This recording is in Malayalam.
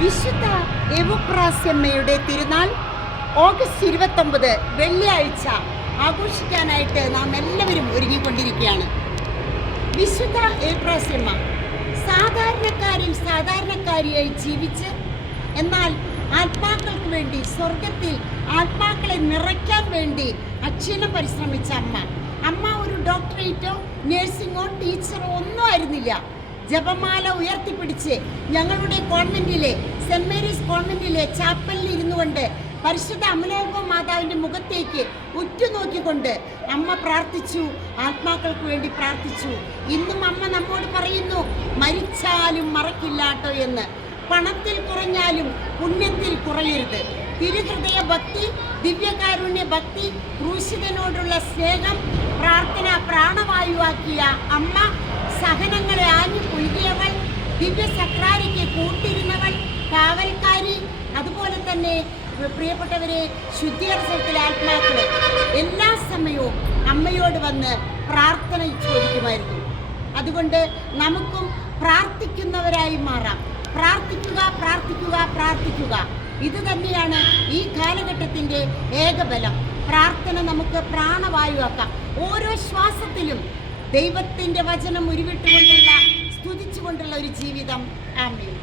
വിശുദ്ധ എവുപ്രാസ്യമ്മയുടെ തിരുനാൾ ഓഗസ്റ്റ് ഇരുപത്തൊമ്പത് വെള്ളിയാഴ്ച ആഘോഷിക്കാനായിട്ട് നാം എല്ലാവരും ഒരുങ്ങിക്കൊണ്ടിരിക്കുകയാണ്. വിശുദ്ധ എവുപ്രാസ്യമ്മ സാധാരണക്കാരിൽ സാധാരണക്കാരിയായി ജീവിച്ച് എന്നാൽ ആത്മാക്കൾക്ക് വേണ്ടി സ്വർഗത്തിൽ ആത്മാക്കളെ നിറയ്ക്കാൻ വേണ്ടി അക്ഷീണം പരിശ്രമിച്ച അമ്മ. അമ്മ ഒരു ഡോക്ടറേറ്റോ നഴ്സിംഗോ ടീച്ചറോ ഒന്നും ആയിരുന്നില്ല. ജപമാല ഉയർത്തിപ്പിടിച്ച് ഞങ്ങളുടെ കോൺവെന്റിലെ സെന്റ് മേരീസ് കോൺവെന്റിലെ ചാപ്പലിൽ ഇരുന്നു കൊണ്ട് പരിശുദ്ധ അമലോക മാതാവിന്റെ മുഖത്തേക്ക് ഉറ്റുനോക്കിക്കൊണ്ട് അമ്മ പ്രാർത്ഥിച്ചു ആത്മാക്കൾക്ക് വേണ്ടി പ്രാർത്ഥിച്ചു. ഇന്നും അമ്മ നമ്മോട് പറയുന്നു മരിച്ചാലും മറക്കില്ലാട്ടോ എന്ന്. പണത്തിൽ കുറഞ്ഞാലും പുണ്യത്തിൽ കുറയരുത്. തിരുഹൃദയ ഭക്തി ദിവ്യകാരുണ്യ ഭക്തി ക്രൂശിതനോടുള്ള സ്നേഹം പ്രാർത്ഥന പ്രാണവായുവാക്കിയ അമ്മ സഹനങ്ങളെ പുൽകിയവൾ ദിവ്യ സക്രാരിക്ക് കൂട്ടിരുന്നവൾ കാവൽക്കാരി. അതുപോലെ തന്നെ പ്രിയപ്പെട്ടവരെ ശുദ്ധീകരണത്തിൽ ആത്മാക്കളെ. എല്ലാ സമയവും അമ്മയോട് വന്ന് പ്രാർത്ഥന ചോദിക്കുമായിരുന്നു. അതുകൊണ്ട് നമുക്കും പ്രാർത്ഥിക്കുന്നവരായി മാറാം. പ്രാർത്ഥിക്കുക പ്രാർത്ഥിക്കുക പ്രാർത്ഥിക്കുക. ഇത് തന്നെയാണ് ഈ കാലഘട്ടത്തിന്റെ ഏകബലം പ്രാർത്ഥന നമുക്ക് പ്രാണവായുവാക്കാം. ഓരോ ശ്വാസത്തിലും ദൈവത്തിന്റെ വചനം ഉരുവിട്ടുകൊണ്ടുള്ള ഒരു ജീവിതം. ആമയും